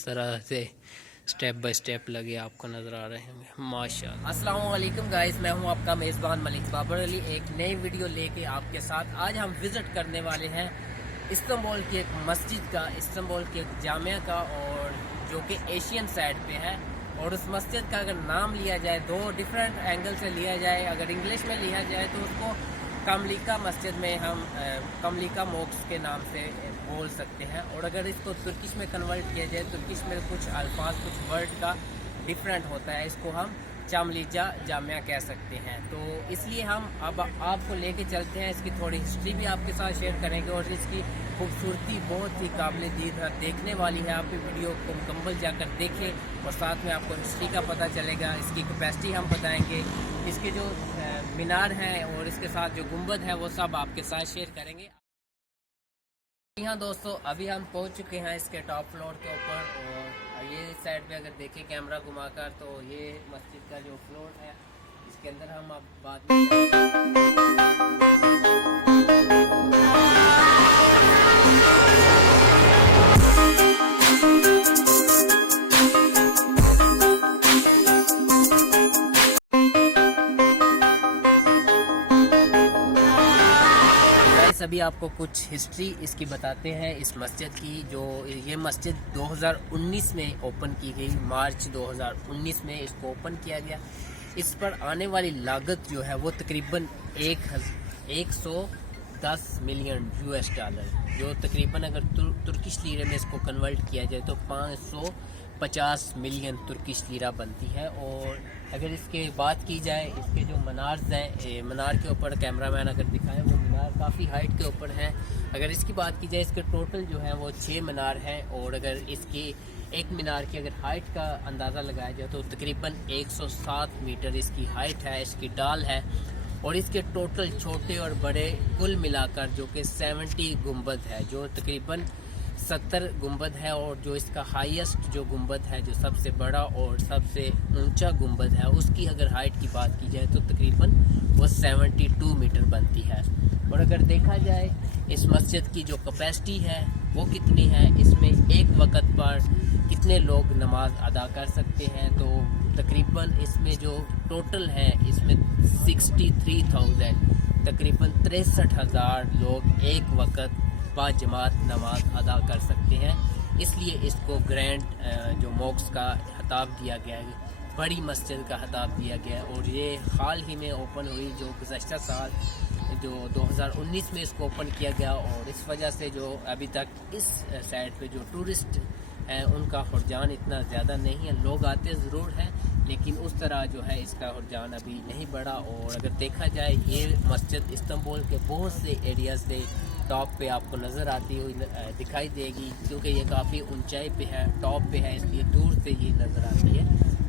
किस तरह से स्टेप बाय स्टेप लगे आपको नज़र आ रहे होंगे माशाअल्लाह। अस्सलाम वालेकुम गाइस, मैं हूं आपका मेज़बान मलिक बाबर अली, एक नई वीडियो लेके आपके साथ। आज हम विज़िट करने वाले हैं इस्तांबुल की एक मस्जिद का, इस्तांबुल की एक जामिया का, और जो कि एशियन साइड पे है। और उस मस्जिद का अगर नाम लिया जाए, दो डिफरेंट एंगल से लिया जाए, अगर इंग्लिश में लिया जाए तो उसको कमलिका मस्जिद में हम कमलिका मोक्स के नाम से बोल सकते हैं। और अगर इसको तुर्किश में कन्वर्ट किया जाए, तुर्किश में कुछ अल्फाज, कुछ वर्ड का डिफरेंट होता है, इसको हम चामलीजा जामिया कह सकते हैं। तो इसलिए हम अब आपको लेके चलते हैं, इसकी थोड़ी हिस्ट्री भी आपके साथ शेयर करेंगे और इसकी खूबसूरती बहुत ही काबिल दीद देखने वाली है। आप वीडियो को मुकम्मल जाकर देखें और साथ में आपको हिस्ट्री का पता चलेगा, इसकी कैपेसिटी हम बताएंगे, इसके जो मीनार हैं और इसके साथ जो गुंबद है वो सब आपके साथ शेयर करेंगे। हाँ दोस्तों, अभी हम पहुंच चुके हैं इसके टॉप फ्लोर के ऊपर। और ये साइड पे अगर देखें कैमरा घुमाकर, तो ये मस्जिद का जो फ्लोर है, इसके अंदर हम अब बाद में अभी आपको कुछ हिस्ट्री इसकी बताते हैं इस मस्जिद की। जो ये मस्जिद 2019 में ओपन की गई, मार्च 2019 में इसको ओपन किया गया। इस पर आने वाली लागत जो है वो तकरीबन 110 मिलियन US डॉलर, जो तकरीबन अगर तुर्किश लीरे में इसको कन्वर्ट किया जाए तो 550 मिलियन तुर्किश लीरा बनती है। और अगर इसके बात की जाए, इसके जो मीनार्स हैं, मीनार के ऊपर कैमरामैन अगर दिखाएं, वो मीनार काफ़ी हाइट के ऊपर हैं। अगर इसकी बात की जाए, इसके टोटल जो है वो 6 मीनार हैं। और अगर इसकी एक मीनार की अगर हाइट का अंदाज़ा लगाया जाए तो तकरीबन 107 मीटर इसकी हाइट है, इसकी डाल है। और इसके टोटल छोटे और बड़े कुल मिलाकर जो कि 70 गुंबद है, जो तकरीबन 70 गुंबद है। और जो इसका हाईएस्ट जो गुंबद है, जो सबसे बड़ा और सबसे ऊंचा गुंबद है, उसकी अगर हाइट की बात की जाए तो तकरीबन वो 72 मीटर बनती है। और अगर देखा जाए इस मस्जिद की जो कैपेसिटी है वो कितनी है, इसमें एक वक्त पर कितने लोग नमाज अदा कर सकते हैं, तो तकरीबन इसमें जो टोटल है, इसमें 63,000 तकरीबन 63,000 लोग एक वक्त बाजमात नमाज अदा कर सकते हैं। इसलिए इसको ग्रैंड जो मोक्स का खिताब दिया गया है, बड़ी मस्जिद का खिताब दिया गया है। और ये हाल ही में ओपन हुई, जो गुज़श्ता साल जो 2019 में इसको ओपन किया गया। और इस वजह से जो अभी तक इस साइड पे जो टूरिस्ट हैं उनका रुझान इतना ज़्यादा नहीं है। लोग आते ज़रूर हैं, लेकिन उस तरह जो है इसका रुझान अभी नहीं बढ़ा। और अगर देखा जाए, ये मस्जिद इस्तांबुल के बहुत से एरिया से टॉप पे आपको नज़र आती हुई दिखाई देगी, क्योंकि ये काफ़ी ऊंचाई पे है, टॉप पे है, इसलिए दूर से ये नज़र आती है।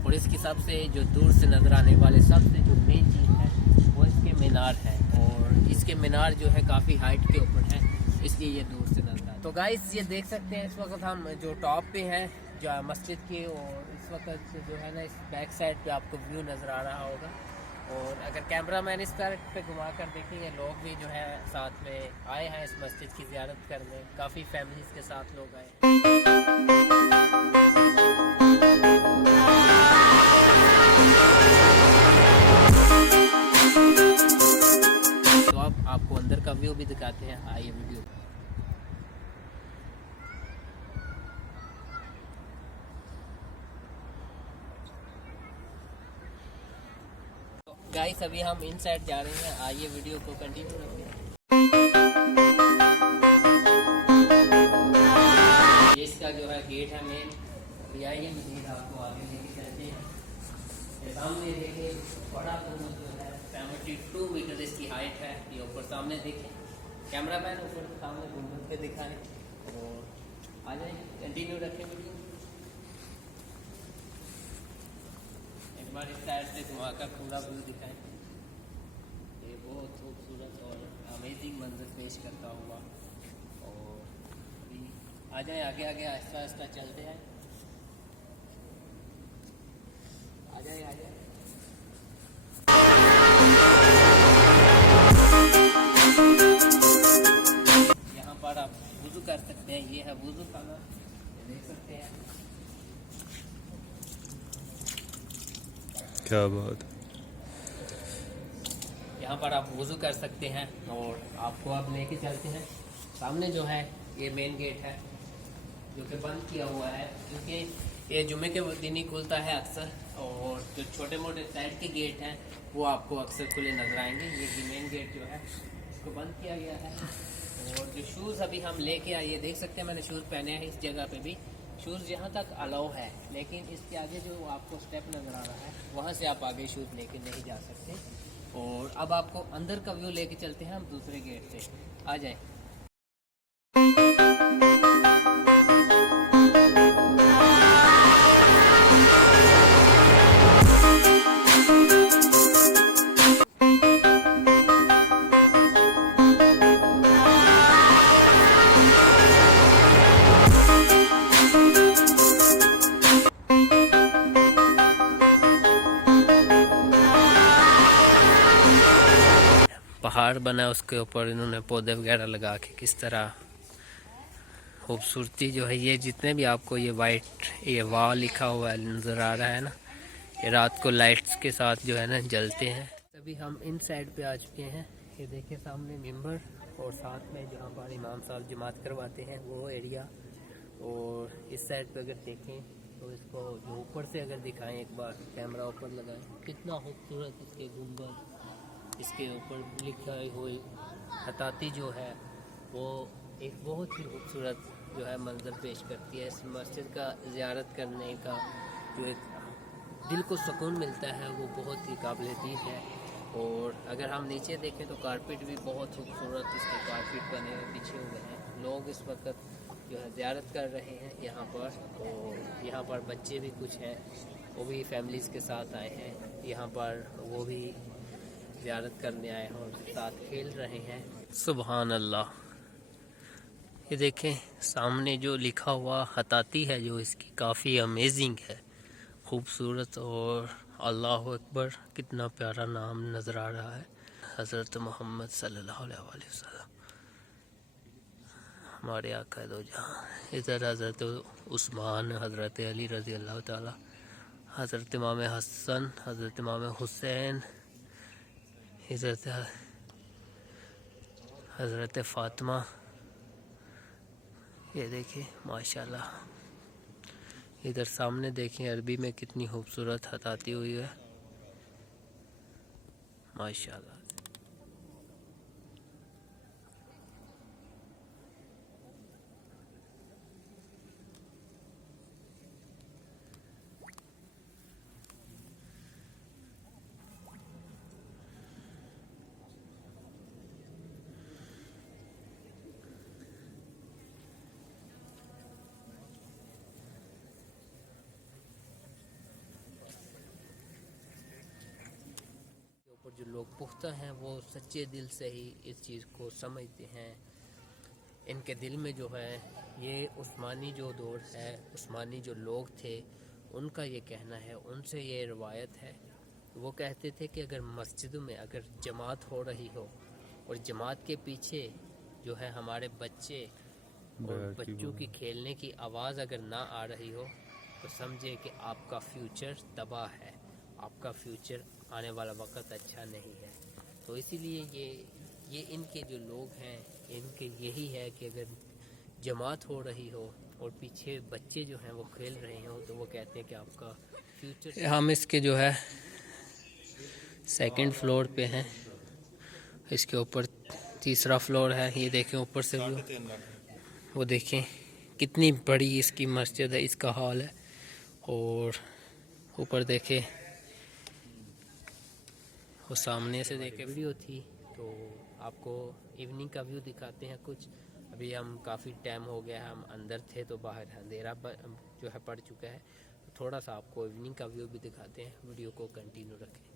और इसकी सबसे जो दूर से नज़र आने वाले सबसे जो मेन चीज़ है वो इसके मीनार है। और इसके मीनार जो है काफ़ी हाइट के ऊपर है, इसलिए ये दूर से नज़र आता है। तो गाइस, ये देख सकते हैं इस वक्त हम जो टॉप पे हैं जो मस्जिद के, और इस वक्त जो है ना, इस बैक साइड पे आपको व्यू नज़र आ रहा होगा। और अगर कैमरामैन इस तरह पे घुमा कर देखेंगे, लोग भी जो है साथ में आए हैं इस मस्जिद की ज़ियारत करने, काफ़ी फैमिलीज़ के साथ लोग आए हैं। तो अब आपको अंदर का व्यू भी दिखाते हैं, आइए वीडियो। गाइस, अभी हम इन साइड जा रहे हैं, आइए वीडियो को कंटिन्यू रखते हैं। ये इसका जो है गेट है मेन, आइए मजीद आपको आगे लेके चलते हैं। सामने देखिए बड़ा गुंबद जो है 72 मीटर इसकी हाइट है। ये ऊपर सामने देखें, कैमरामैन ऊपर सामने गुंबद पे दिखाएं। और आ जाए, कंटिन्यू रखें वीडियो। एक बार इस साइड से घुमाकर पूरा व्यू दिखाएं। ये बहुत खूबसूरत और अमेजिंग मंजर पेश करता हुआ। और अभी आ जाए, आगे आगे आहिस्ता आहिस्ता चलते हैं। आ जाए, आ जाए। यहाँ पर आप वुज़ू कर सकते हैं, ये है वुज़ू खाना, देख सकते हैं। क्या बात है। यहाँ पर आप वज़ू कर सकते हैं। और आपको अब लेके चलते हैं सामने जो है ये मेन गेट है जो कि बंद किया हुआ है, क्योंकि ये जुमे के दिन ही खुलता है अक्सर, और जो छोटे मोटे साइड के गेट हैं वो आपको अक्सर खुले नजर आएंगे। ये मेन गेट जो है इसको बंद किया गया है। और जो शूज़ अभी हम लेके आए, ये देख सकते हैं मैंने शूज़ पहने हैं। इस जगह पे भी शूज़ यहाँ तक अलाउ है, लेकिन इसके आगे जो आपको स्टेप नज़र आ रहा है वहाँ से आप आगे शूज़ लेके नहीं जा सकते। और अब आपको अंदर का व्यू लेके चलते हैं हम दूसरे गेट से। आ जाए। पहाड़ बना उसके ऊपर इन्होंने पौधे वगैरह लगा के किस तरह खूबसूरती जो है। ये जितने भी आपको ये वाइट ये वाह लिखा हुआ नज़र आ रहा है ना, ये रात को लाइट्स के साथ जो है ना जलते हैं। अभी हम इन साइड पे आ चुके हैं। ये देखिए सामने मिंबर और साथ में जहाँ पर इमाम साहब जमात करवाते हैं वो एरिया। और इस साइड पे अगर देखें तो इसको जो ऊपर से अगर दिखाएं, एक बार कैमरा ऊपर लगाएं, कितना खूबसूरत इसके गुंबद, इसके ऊपर लिखा हुई खताती जो है वो एक बहुत ही खूबसूरत जो है मंजर पेश करती है। इस मस्जिद का ज़ियारत करने का जो एक दिल को सुकून मिलता है वो बहुत ही काबिल दीद है। और अगर हम नीचे देखें तो कारपेट भी बहुत खूबसूरत इसके कारपेट बने हुए बिछे हुए हैं। लोग इस वक्त जो है ज़ियारत कर रहे हैं यहाँ पर। और यहाँ पर बच्चे भी कुछ हैं, वो भी फैमिलीज़ के साथ आए हैं यहाँ पर, वो भी ज़ियारत करने आए हैं और साथ खेल रहे हैं। सुभान अल्लाह। ये देखें सामने जो लिखा हुआ खताती है जो इसकी काफ़ी अमेजिंग है, खूबसूरत। और अल्लाह अकबर, कितना प्यारा नाम नज़र आ रहा है। हज़रत मोहम्मद सल्लल्लाहु अलैहि वसल्लम हमारे आका दो जहाँ। इधर हज़रत उस्मान, हज़रत अली रज़ी अल्लाह ताला, हज़रत इमाम हसन, हज़रत इमाम हुसैन, हज़रत फ़ातिमा। ये देखिए माशाल्लाह। इधर सामने देखें अरबी में कितनी खूबसूरत खताती हुई है माशाल्लाह। ऊपर जो लोग पुख्ता हैं वो सच्चे दिल से ही इस चीज़ को समझते हैं। इनके दिल में जो है ये उस्मानी जो दौर है, उस्मानी जो लोग थे उनका ये कहना है, उनसे ये रवायत है। वो कहते थे कि अगर मस्जिदों में अगर जमात हो रही हो और जमात के पीछे जो है हमारे बच्चे और बच्चों की खेलने की आवाज़ अगर ना आ रही हो तो समझे कि आपका फ्यूचर तबाह है, आपका फ्यूचर आने वाला वक्त अच्छा नहीं है। तो इसीलिए ये इनके जो लोग हैं इनके यही है कि अगर जमात हो रही हो और पीछे बच्चे जो हैं वो खेल रहे हो तो वो कहते हैं कि आपका फ्यूचर। हम इसके जो है सेकंड फ्लोर पे हैं, इसके ऊपर तीसरा फ्लोर है। ये देखें ऊपर से वो देखें कितनी बड़ी इसकी मस्जिद है, इसका हॉल है। और ऊपर देखें वो सामने से देखे वीडियो थी तो आपको इवनिंग का व्यू दिखाते हैं कुछ। अभी हम काफ़ी टाइम हो गया है, हम अंदर थे तो बाहर अंधेरा जो है पड़ चुका है। तो थोड़ा सा आपको इवनिंग का व्यू भी दिखाते हैं। वीडियो को कंटिन्यू रखें।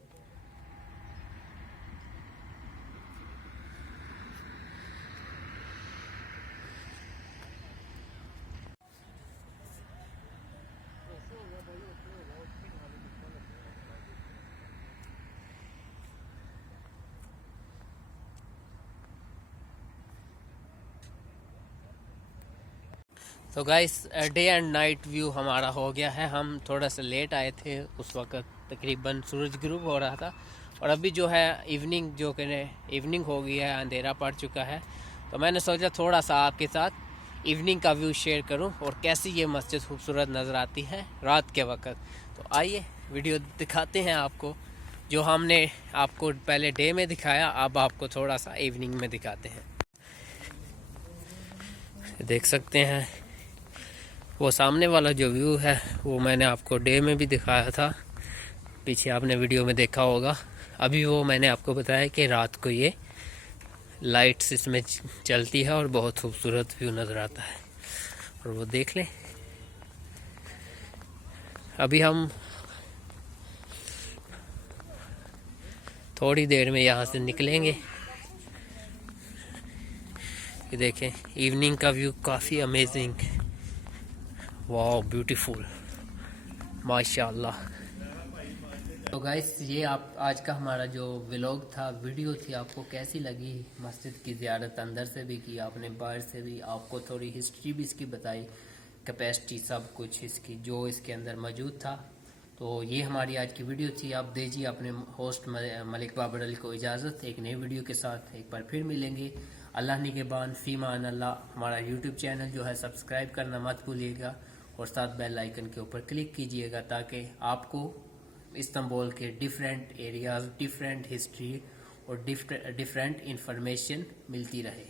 तो guys day and night view हमारा हो गया है। हम थोड़ा सा लेट आए थे, उस वक्त तकरीबन सूरज ग्रुप हो रहा था, और अभी जो है इवनिंग जो कि इवनिंग हो गई है, अंधेरा पड़ चुका है। तो मैंने सोचा थोड़ा सा आपके साथ इवनिंग का व्यू शेयर करूं और कैसी ये मस्जिद खूबसूरत नज़र आती है रात के वक्त। तो आइए वीडियो दिखाते हैं आपको, जो हमने आपको पहले डे में दिखाया, अब आपको थोड़ा सा इवनिंग में दिखाते हैं। देख सकते हैं वो सामने वाला जो व्यू है वो मैंने आपको डे में भी दिखाया था, पीछे आपने वीडियो में देखा होगा। अभी वो मैंने आपको बताया कि रात को ये लाइट्स इसमें चलती है और बहुत खूबसूरत व्यू नज़र आता है। और वो देख लें, अभी हम थोड़ी देर में यहाँ से निकलेंगे। ये देखें इवनिंग का व्यू काफ़ी अमेजिंग, वाह ब्यूटीफुल, माशाल्लाह। तो गाइस ये आप आज का हमारा जो व्लॉग था, वीडियो थी, आपको कैसी लगी? मस्जिद की ज़ियारत अंदर से भी की आपने, बाहर से भी, आपको थोड़ी हिस्ट्री भी इसकी बताई, कैपेसिटी सब कुछ इसकी जो इसके अंदर मौजूद था। तो ये हमारी आज की वीडियो थी। आप दीजिए अपने होस्ट मलिक बाबर अली को इजाज़त। एक नई वीडियो के साथ एक बार फिर मिलेंगे। अल्लाह निगहबान, फ़ीमान अल्लाह। हमारा यूट्यूब चैनल जो है सब्सक्राइब करना मत भूलिएगा और साथ बेल आइकन के ऊपर क्लिक कीजिएगा, ताकि आपको इस्तांबुल के डिफरेंट एरियाज़, डिफरेंट हिस्ट्री और डिफरेंट इंफॉर्मेशन मिलती रहे।